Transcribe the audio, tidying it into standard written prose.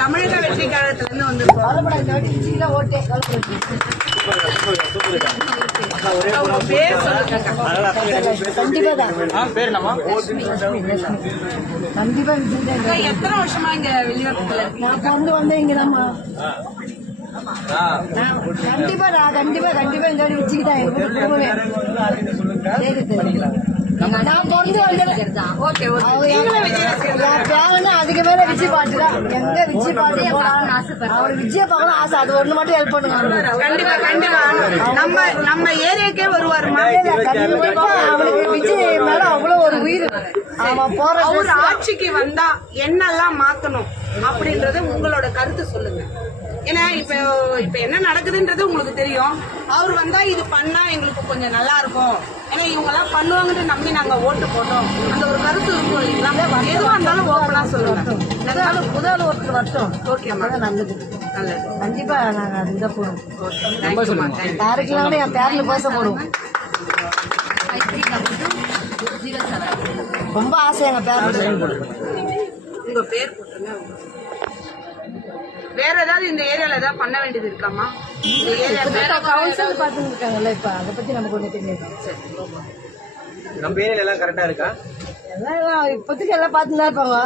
தமிழக வெற்றி கழகத்திலிருந்து வந்திருக்கோம். எத்தனை வருஷமா இங்க வெளிநாட்டுல நான் கொண்டு வந்தேன் இங்கதாம்மா. கண்டிப்பா இந்த வச்சுக்கிட்டேன். நான் பொருந்து அதுக்கு மேல விஜய் பாட்டு தான். எங்க விஜய் பாட்டு அவர் விஜய பார்க்கணும் ஆசை. அது ஒண்ணு மட்டும் ஹெல்ப் பண்ணுங்க. கண்டிப்பா நம்ம ஏரியாக்கே வருவாருமா. கண்டிப்பா அவனுக்கு விஜய் மேல அவ்வளவு ஒரு உயிர். அவன் போற அவர் ஆட்சிக்கு வந்தா என்னெல்லாம் மாத்தணும் அப்படின்றது உங்களோட கருத்து சொல்லுங்க. ஏன்னா இப்ப என்ன நடக்குதுன்றது உங்களுக்கு தெரியும். அவர் வந்தா இது பண்ணா எங்களுக்கு கொஞ்சம் நல்லா இருக்கும், ஏன்னா இவங்க எல்லாம் பண்ணுவாங்கன்னு நம்பி நாங்க ஓட்டு போட்டோம். அந்த ஒரு கருத்து இருக்கும் இல்லைங்களா? எதுவா இருந்தாலும் ஓப்பனா சொல்லுங்க. முதல் ஒருத்தர் வரட்டும். ஓகேம்மா, நல்லது நல்லது. கண்டிப்பா நாங்க அதுதான் போடுவோம். யாருக்கெல்லாம் என் பேர்ல பேச போடுவோம். ரொம்ப ஆசை எங்க பேர். உங்க பேர் போட்டுருங்க. வேற ஏதாவது இந்த ஏரியால ஏதாவது பண்ண வேண்டியது இருக்காமா? இந்த ஏரியா கவுன்சில் பாத்துட்டு இருக்காங்கல்ல, இப்ப அதை பத்தி நமக்கு ஒண்ணு தெரியாது. நம்ம ஏரியால எல்லாம் கரெக்டா இருக்கா? எல்லாம் இப்போதைக்கு எல்லாம் பார்த்துதான் இருப்பாங்க.